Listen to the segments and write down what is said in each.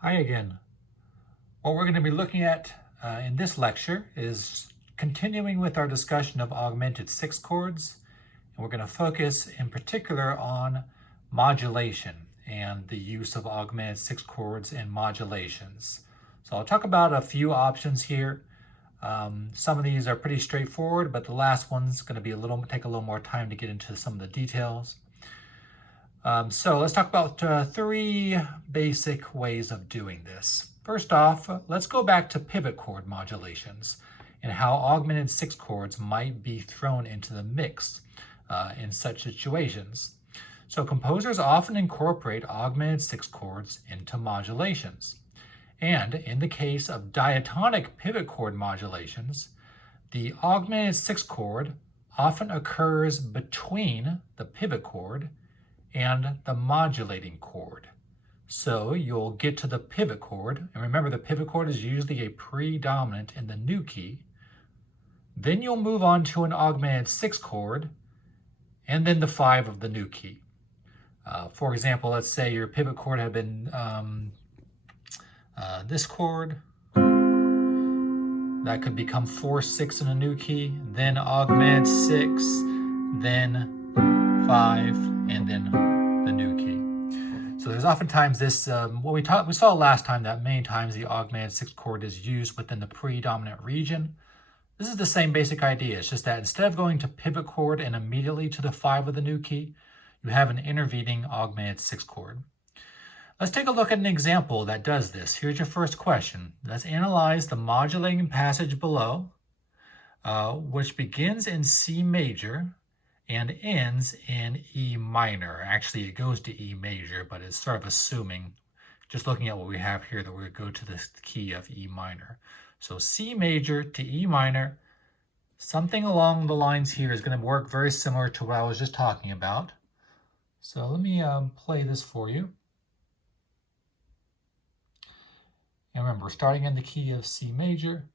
Hi again. What we're going to be looking at in this lecture is continuing with our discussion of augmented sixth chords, and we're going to focus in particular on modulation and the use of augmented sixth chords in modulations. So I'll talk about a few options here. Some of these are pretty straightforward, but the last one's going to take a little more time to get into some of the details. So let's talk about three basic ways of doing this. First off, let's go back to pivot chord modulations and how augmented sixth chords might be thrown into the mix in such situations. So composers often incorporate augmented sixth chords into modulations. And in the case of diatonic pivot chord modulations, the augmented sixth chord often occurs between the pivot chord and the modulating chord. So you'll get to the pivot chord, and remember the pivot chord is usually a predominant in the new key. Then you'll move on to an augmented sixth chord, and then the 5 of the new key. For example, let's say your pivot chord had been this chord. That could become 4-6 in a new key, then augment 6, then 5, and then the new key. So there's oftentimes this, what we saw last time, that many times the augmented sixth chord is used within the predominant region. This is the same basic idea. It's just that instead of going to pivot chord and immediately to the 5 of the new key, you have an intervening augmented sixth chord. Let's take a look at an example that does this. Here's your first question. Let's analyze the modulating passage below, which begins in C major and ends in E minor. Actually, it goes to E major, but it's sort of assuming, just looking at what we have here, that we're going to go to the key of E minor. So C major to E minor, something along the lines here is going to work very similar to what I was just talking about. So let me play this for you. And remember, we're starting in the key of C major.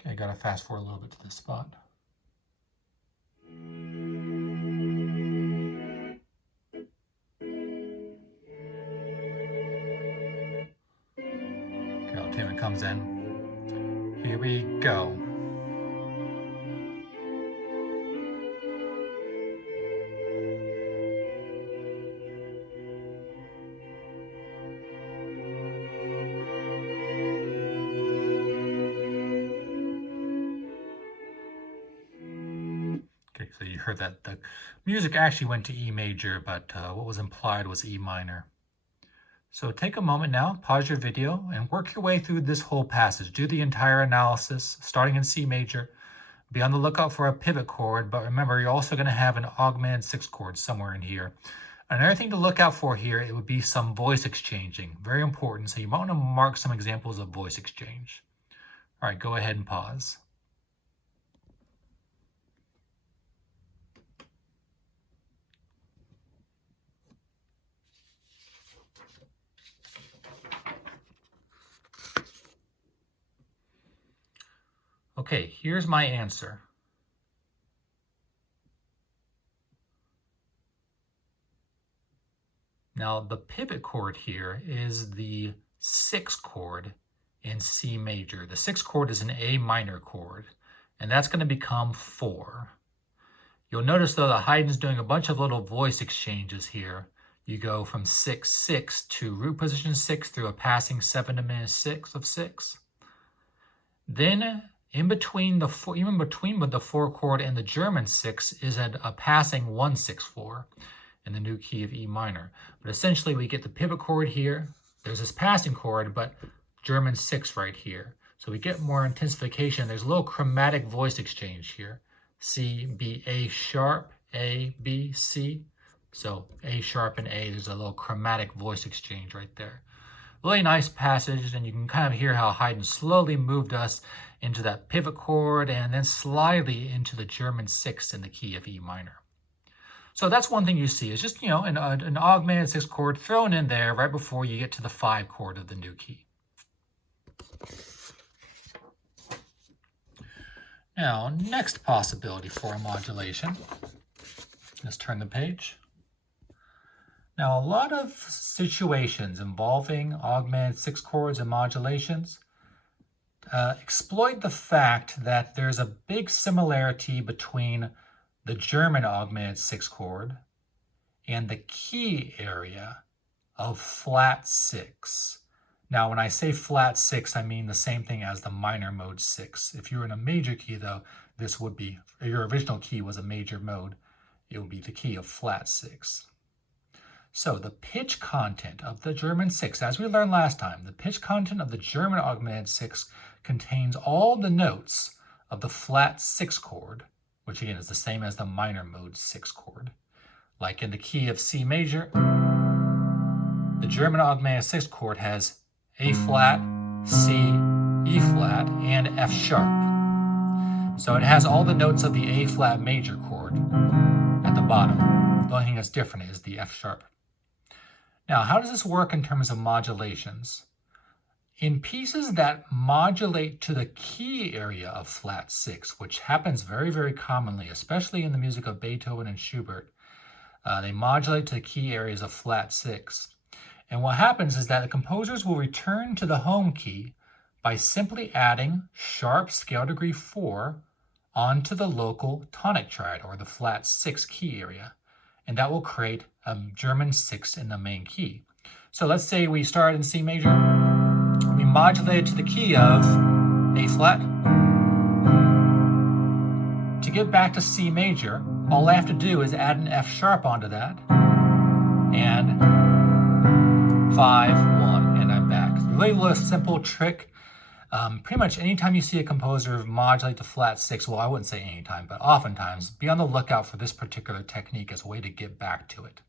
Okay, I gotta fast forward a little bit to this spot. Okay, I'll tell you when it comes in. Here we go. So you heard that the music actually went to E major, but what was implied was E minor. So take a moment now, pause your video, and work your way through this whole passage. Do the entire analysis, starting in C major. Be on the lookout for a pivot chord, but remember, you're also going to have an augmented sixth chord somewhere in here. Another thing to look out for here, it would be some voice exchanging. Very important, so you might want to mark some examples of voice exchange. All right, go ahead and pause. Okay, here's my answer. Now, the pivot chord here is the 6th chord in C major. The 6th chord is an A minor chord, and that's going to become 4. You'll notice, though, that Haydn's doing a bunch of little voice exchanges here. You go from 6-6 to root position 6 through a passing 7 diminished 6 of 6. Then in between even between the 4 chord and the German 6 is a passing 1-6-4 in the new key of E minor. But essentially we get the pivot chord here. There's this passing chord, but German 6 right here. So we get more intensification. There's a little chromatic voice exchange here. C, B, A sharp, A, B, C. So A sharp and A, there's a little chromatic voice exchange right there. Really nice passage, and you can kind of hear how Haydn slowly moved us into that pivot chord and then slightly into the German 6 in the key of E minor. So that's one thing you see, is just, an augmented 6th chord thrown in there right before you get to the 5 chord of the new key. Now, next possibility for a modulation. Let's turn the page. Now, a lot of situations involving augmented sixth chords and modulations exploit the fact that there's a big similarity between the German augmented sixth chord and the key area of flat 6. Now, when I say flat 6, I mean the same thing as the minor mode 6. If you're in a major key, though, this would be, your original key was a major mode, it would be the key of flat 6. So the pitch content of the German 6, as we learned last time, the pitch content of the German augmented 6 contains all the notes of the flat 6 chord, which again is the same as the minor mode 6 chord. Like in the key of C major, the German augmented 6 chord has A flat, C, E flat, and F sharp. So it has all the notes of the A flat major chord at the bottom. The only thing that's different is the F sharp. Now, how does this work in terms of modulations? In pieces that modulate to the key area of flat 6, which happens very, very commonly, especially in the music of Beethoven and Schubert, they modulate to the key areas of flat 6. And what happens is that the composers will return to the home key by simply adding sharp scale degree 4 onto the local tonic triad, or the flat 6 key area. And that will create a German 6 in the main key. So let's say we start in C major, we modulate to the key of A flat. To get back to C major, all I have to do is add an F sharp onto that, and 5, 1, and I'm back. Really simple trick. Pretty much anytime you see a composer modulate to flat 6, well, I wouldn't say anytime, but oftentimes, be on the lookout for this particular technique as a way to get back to it.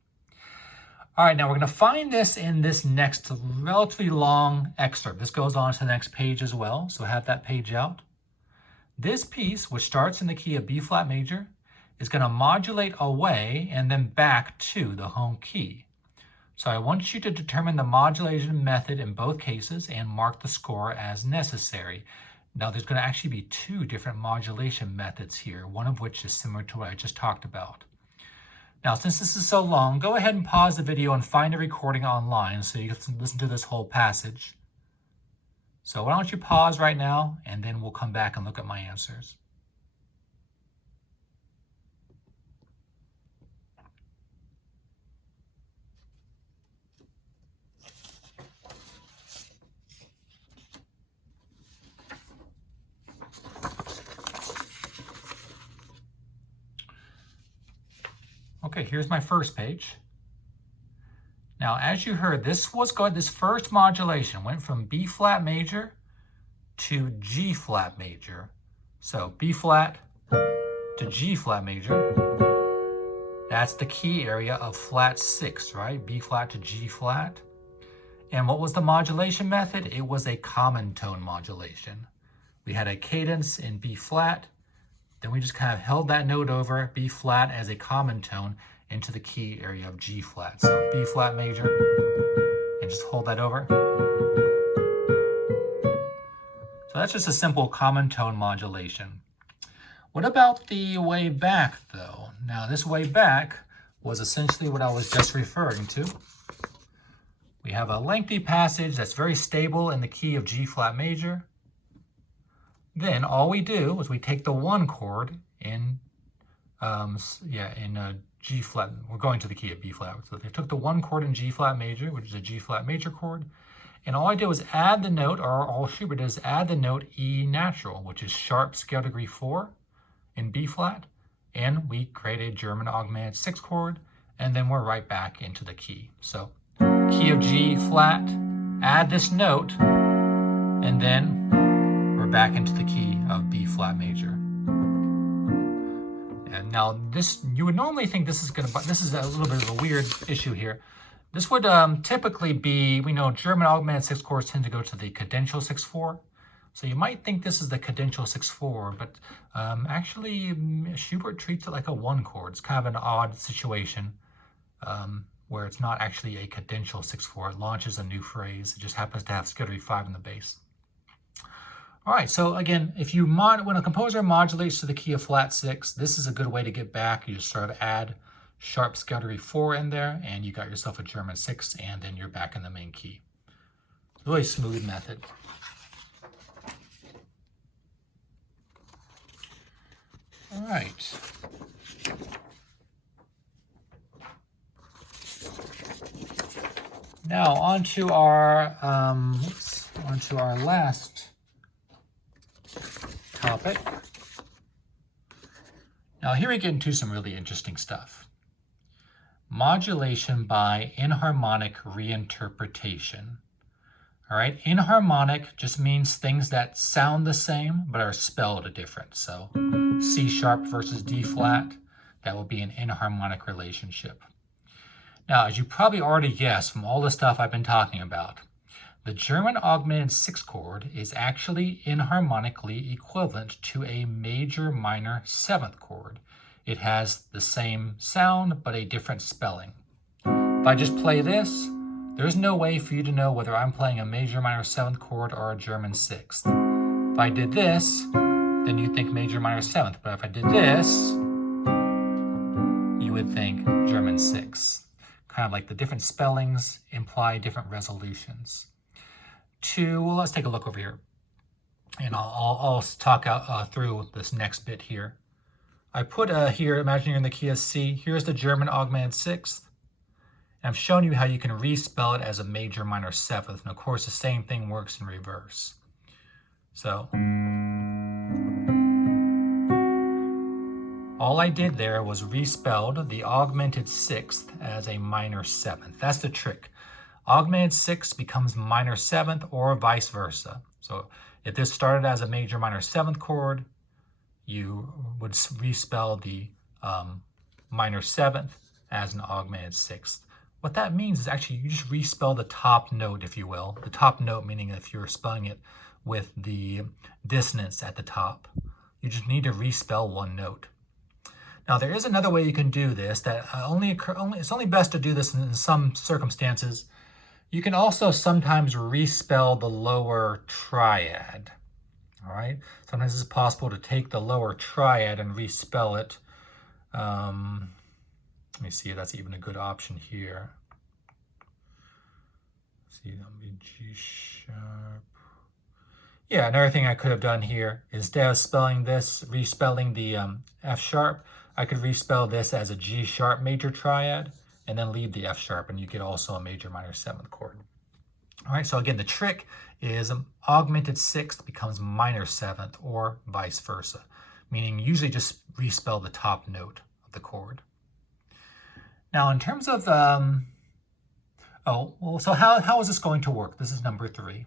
All right, now we're going to find this in this next relatively long excerpt. This goes on to the next page as well, so have that page out. This piece, which starts in the key of B flat major, is going to modulate away and then back to the home key. So I want you to determine the modulation method in both cases and mark the score as necessary. Now there's going to actually be 2 different modulation methods here, one of which is similar to what I just talked about. Now, since this is so long, go ahead and pause the video and find a recording online so you can listen to this whole passage. So why don't you pause right now, and then we'll come back and look at my answers. Okay, here's my first page. Now, as you heard, this first modulation went from B flat major to G flat major. So B flat to G flat major. That's the key area of flat 6, right? B flat to G flat. And what was the modulation method? It was a common tone modulation. We had a cadence in B flat. Then we just kind of held that note over B flat as a common tone into the key area of G flat. So B flat major, and just hold that over. So that's just a simple common tone modulation. What about the way back though? Now this way back was essentially what I was just referring to. We have a lengthy passage that's very stable in the key of G flat major. Then all we do is we take the 1 chord in G flat. We're going to the key of B flat. So they took the 1 chord in G flat major, which is a G flat major chord, and all I did was add the note, or all Schubert does is add the note E natural, which is sharp scale degree 4 in B flat, and we create a German augmented 6 chord, and then we're right back into the key. So key of G flat, add this note, and then we're back into the key of B flat major. And now this, you would normally think this is a little bit of a weird issue here. This would typically be, we know German augmented 6 chords tend to go to the cadential 6/4. So you might think this is the cadential 6/4, but actually Schubert treats it like a 1 chord. It's kind of an odd situation where it's not actually a cadential 6/4. It launches a new phrase. It just happens to have scale degree 5 in the bass. All right, so again, when a composer modulates to the key of flat 6, this is a good way to get back. You just sort of add sharp scalery 4 in there, and you got yourself a German 6, and then you're back in the main key. Really smooth method. All right. Now onto our last topic. Now here we get into some really interesting stuff. Modulation by inharmonic reinterpretation. All right, inharmonic just means things that sound the same but are spelled different. So C sharp versus D flat, that will be an inharmonic relationship. Now, as you probably already guessed from all the stuff I've been talking about, the German augmented 6th chord is actually inharmonically equivalent to a major minor 7th chord. It has the same sound, but a different spelling. If I just play this, there's no way for you to know whether I'm playing a major minor 7th chord or a German 6th. If I did this, then you'd think major minor 7th, but if I did this, you would think German 6th. Kind of like the different spellings imply different resolutions. Well, let's take a look over here. And I'll talk out through this next bit here. I put here, imagine you're in the key of C. Here's the German augmented 6th. And I've shown you how you can respell it as a major minor 7th. And of course, the same thing works in reverse. So all I did there was respelled the augmented 6th as a minor 7th. That's the trick. Augmented 6th becomes minor 7th or vice versa. So if this started as a major minor 7th chord, you would respell the minor 7th as an augmented 6th. What that means is actually you just respell the top note, if you will. The top note meaning if you're spelling it with the dissonance at the top. You just need to respell one note. Now there is another way you can do this that it's only best to do this in some circumstances. You can also sometimes respell the lower triad. All right. Sometimes it's possible to take the lower triad and respell it. Let me see if that's even a good option here. Let's see, that'll be G sharp. Yeah, another thing I could have done here, instead of spelling this, respelling the F sharp, I could respell this as a G sharp major triad and then leave the F sharp, and you get also a major minor 7th chord. All right, so again, the trick is augmented 6th becomes minor 7th or vice versa, meaning usually just respell the top note of the chord. Now, in terms of, so how is this going to work? This is number 3.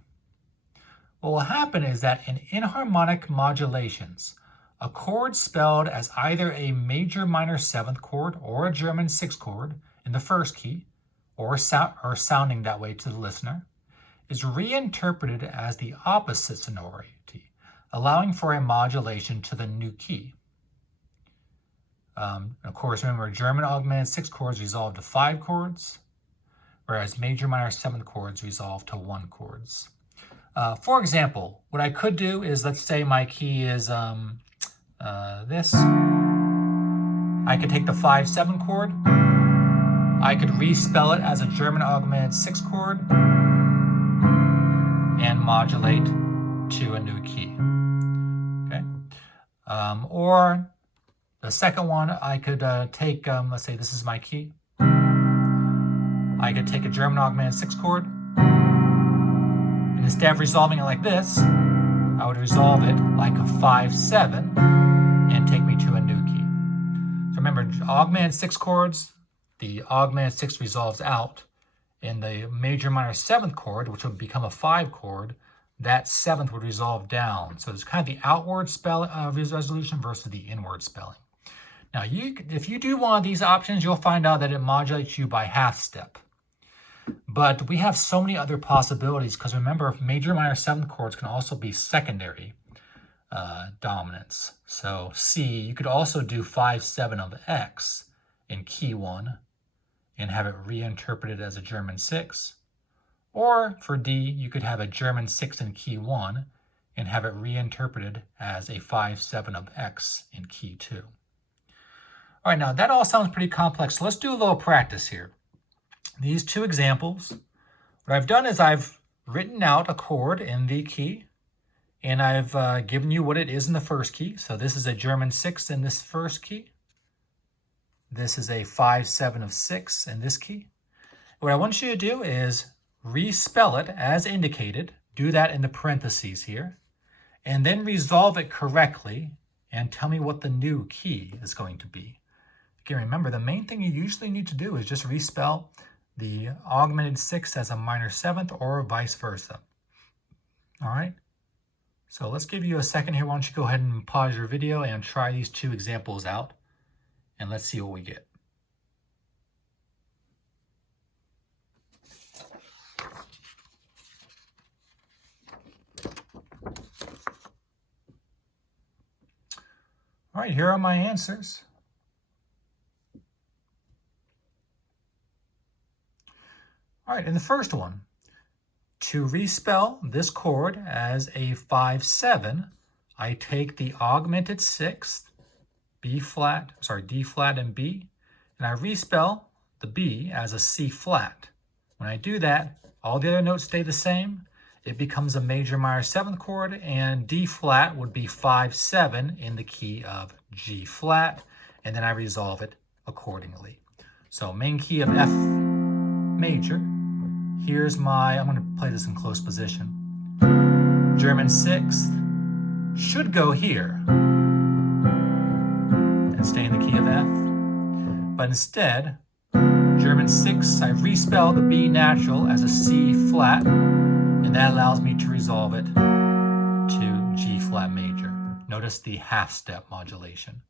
What will happen is that in inharmonic modulations, a chord spelled as either a major minor 7th chord or a German 6th chord in the first key, or sounding that way to the listener, is reinterpreted as the opposite sonority, allowing for a modulation to the new key. Of course, remember, German augmented 6th chords resolve to 5 chords, whereas major minor 7th chords resolve to 1 chords. For example, what I could do is, let's say my key is this. I could take the 5-7 chord. I could respell it as a German augmented 6th chord and modulate to a new key. Okay. Or the second one, I could take, let's say this is my key. I could take a German augmented 6th chord, and instead of resolving it like this, I would resolve it like a 5-7 and take me to a new key. So remember, augmented 6th chords, the augmented 6th resolves out. In the major minor 7th chord, which would become a 5 chord, that 7th would resolve down. So it's kind of the outward resolution versus the inward spelling. Now, if you do one of these options, you'll find out that it modulates you by half step. But we have so many other possibilities, because remember, major minor 7th chords can also be secondary dominants. So C, you could also do 5-7 of X in key 1 and have it reinterpreted as a German 6. Or for D, you could have a German 6 in key 1 and have it reinterpreted as a 5-7 of X in key 2. All right, now that all sounds pretty complex, so let's do a little practice here. These two examples, what I've done is I've written out a chord in the key, and I've given you what it is in the first key. So this is a German 6 in this first key. This is a 5/7 of 6 in this key. What I want you to do is respell it as indicated. Do that in the parentheses here, and then resolve it correctly and tell me what the new key is going to be. Again, remember, the main thing you usually need to do is just respell the augmented 6 as a minor 7th or vice versa. All right? So let's give you a second here. Why don't you go ahead and pause your video and try these two examples out, and let's see what we get. All right, here are my answers. All right, in the first one, to respell this chord as a 5/7, I take the augmented 6th, D flat and B, and I respell the B as a C flat. When I do that, all the other notes stay the same. It becomes a major minor 7th chord, and D flat would be 5/7 in the key of G flat, and then I resolve it accordingly. So main key of F major. Here's my, I'm going to play this in close position. German 6th should go here and stay in the key of F. But instead, German 6, I respell the B natural as a C flat, and that allows me to resolve it to G flat major. Notice the half step modulation.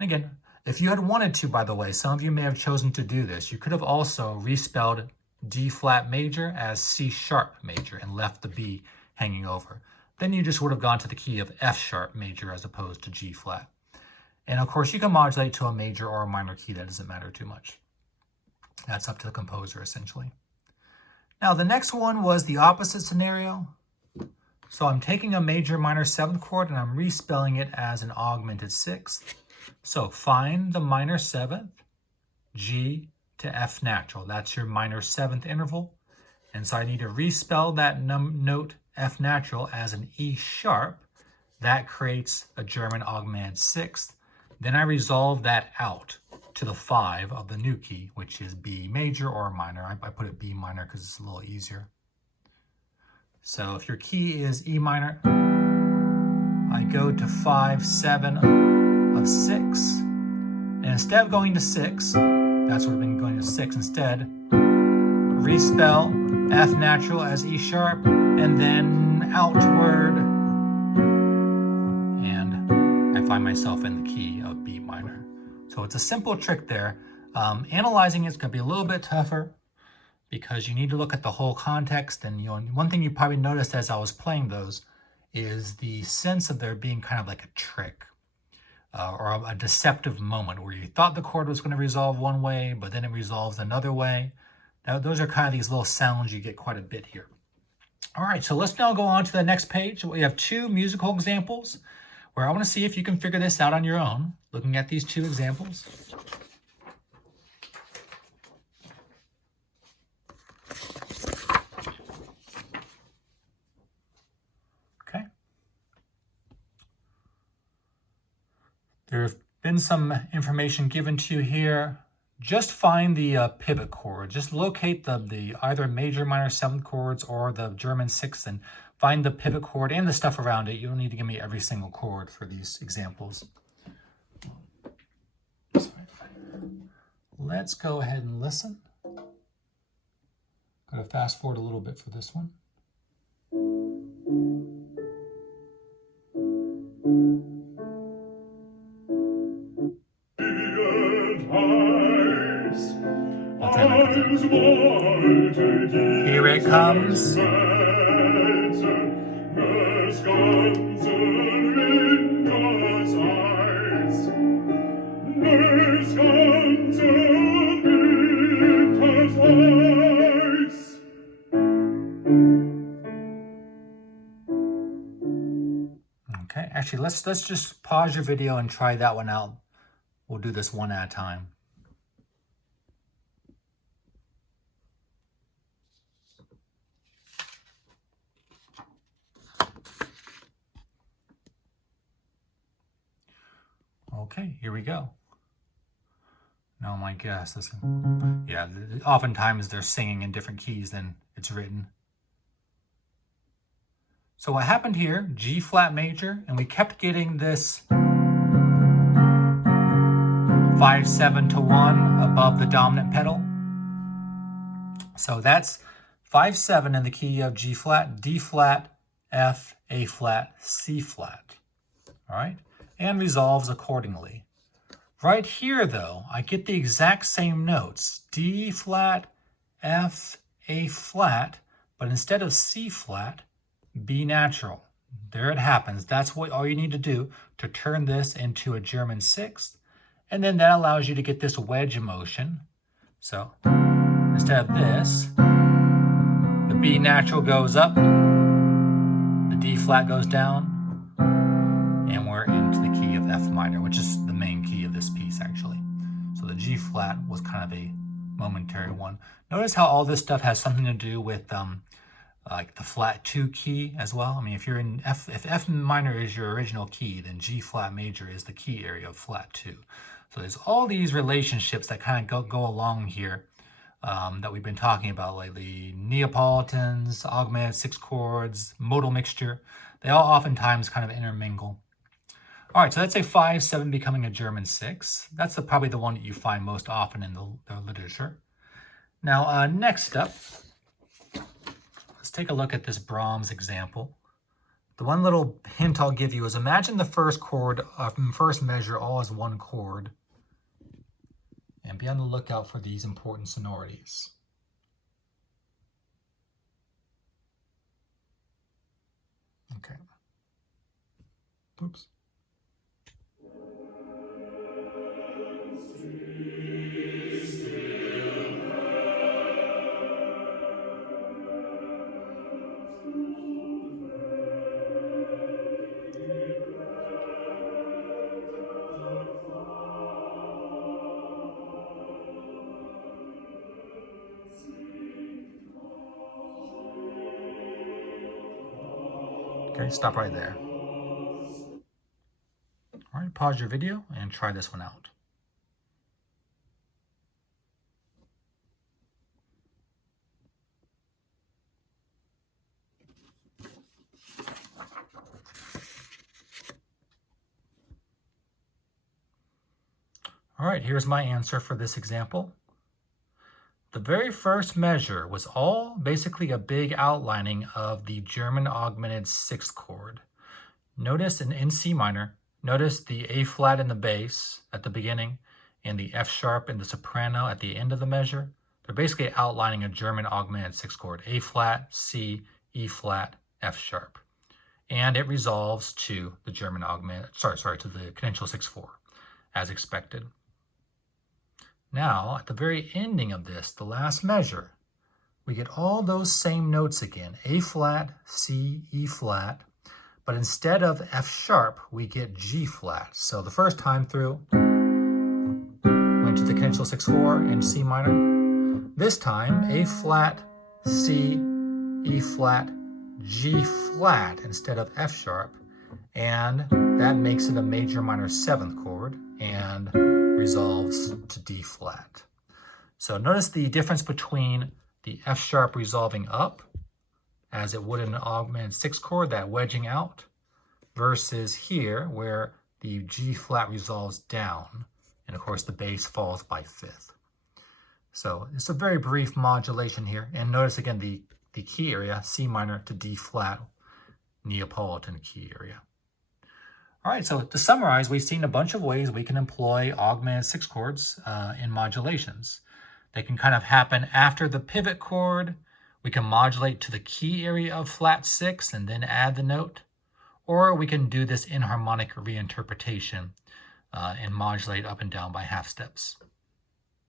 And again, if you had wanted to, by the way, some of you may have chosen to do this, you could have also respelled D flat major as C sharp major and left the B hanging over. Then you just would have gone to the key of F sharp major as opposed to G flat. And of course, you can modulate to a major or a minor key. That doesn't matter too much. That's up to the composer, essentially. Now, the next one was the opposite scenario. So I'm taking a major minor 7th chord and I'm respelling it as an augmented 6th. So find the minor 7th, G to F natural. That's your minor 7th interval. And so I need to respell that note F natural as an E sharp. That creates a German augmented 6th. Then I resolve that out to the 5 of the new key, which is B major or minor. I put it B minor because it's a little easier. So if your key is E minor, I go to 5/7 of 6. And instead of going to 6, that's what I've been going to 6 instead, respell F natural as E sharp, and then outward, and I find myself in the key of B minor. So it's a simple trick there. Analyzing it's going to be a little bit tougher because you need to look at the whole context. And one thing you probably noticed as I was playing those is the sense of there being kind of like a trick. Or a deceptive moment where you thought the chord was going to resolve one way, but then it resolves another way. Now, those are kind of these little sounds you get quite a bit here. All right, so let's now go on to the next page. We have two musical examples where I want to see if you can figure this out on your own, looking at these two examples. Okay. There have been some information given to you here. Just find the pivot chord. Just locate the either major, minor 7th chords or the German 6th and find the pivot chord and the stuff around it. You don't need to give me every single chord for these examples. Let's go ahead and listen. Going to fast forward a little bit for this one. Here it comes. Okay, actually, let's just pause your video and try that one out We'll do this one at a time. Okay, here we go. Now my guess is, yeah, oftentimes they're singing in different keys than it's written. So what happened here, G flat major, and we kept getting this 5/7 to 1 above the dominant pedal. So that's 5/7 in the key of G flat, D flat, F, A flat, C flat. All right, and resolves accordingly. Right here, though, I get the exact same notes, D flat, F, A flat, but instead of C flat, B natural. There it happens. That's what all you need to do to turn this into a German sixth. And then that allows you to get this wedge motion. So instead of this, the B natural goes up, the D flat goes down, and we're into the key of F minor, which is the main key of this piece, actually. So the G flat was kind of a momentary one. Notice how all this stuff has something to do with like the flat 2 key as well. I mean, if you're in F, if F minor is your original key, then G flat major is the key area of flat 2. So there's all these relationships that kind of go along here that we've been talking about lately. Neapolitans, augmented 6 chords, modal mixture. They all oftentimes kind of intermingle. All right, so that's a 5/7 becoming a German 6. That's probably the one that you find most often in the literature. Now, next up, let's take a look at this Brahms example. The one little hint I'll give you is imagine the first chord, first measure all as one chord, and be on the lookout for these important sonorities. Okay. Oops. Okay, stop right there. All right, pause your video and try this one out. All right, here's my answer for this example. The very first measure was all basically a big outlining of the German augmented 6th chord. Notice in C minor, notice the A flat in the bass at the beginning and the F sharp in the soprano at the end of the measure. They're basically outlining a German augmented 6th chord, A flat, C, E flat, F sharp. And it resolves to the German augmented, to the cadential 6/4, as expected. Now, at the very ending of this, the last measure, we get all those same notes again, A flat, C, E flat, but instead of F sharp, we get G flat. So the first time through, went to the cadential 6/4 and C minor. This time, A flat, C, E flat, G flat instead of F sharp, and that makes it a major minor 7th chord and resolves to D flat. So notice the difference between the F sharp resolving up, as it would in an augmented 6th chord, that wedging out, versus here where the G flat resolves down, and of course the bass falls by 5th. So it's a very brief modulation here, and notice again the key area, C minor to D flat, Neapolitan key area. All right, so to summarize, we've seen a bunch of ways we can employ augmented 6 chords in modulations. They can kind of happen after the pivot chord. We can modulate to the key area of flat 6 and then add the note. Or we can do this inharmonic reinterpretation and modulate up and down by half steps.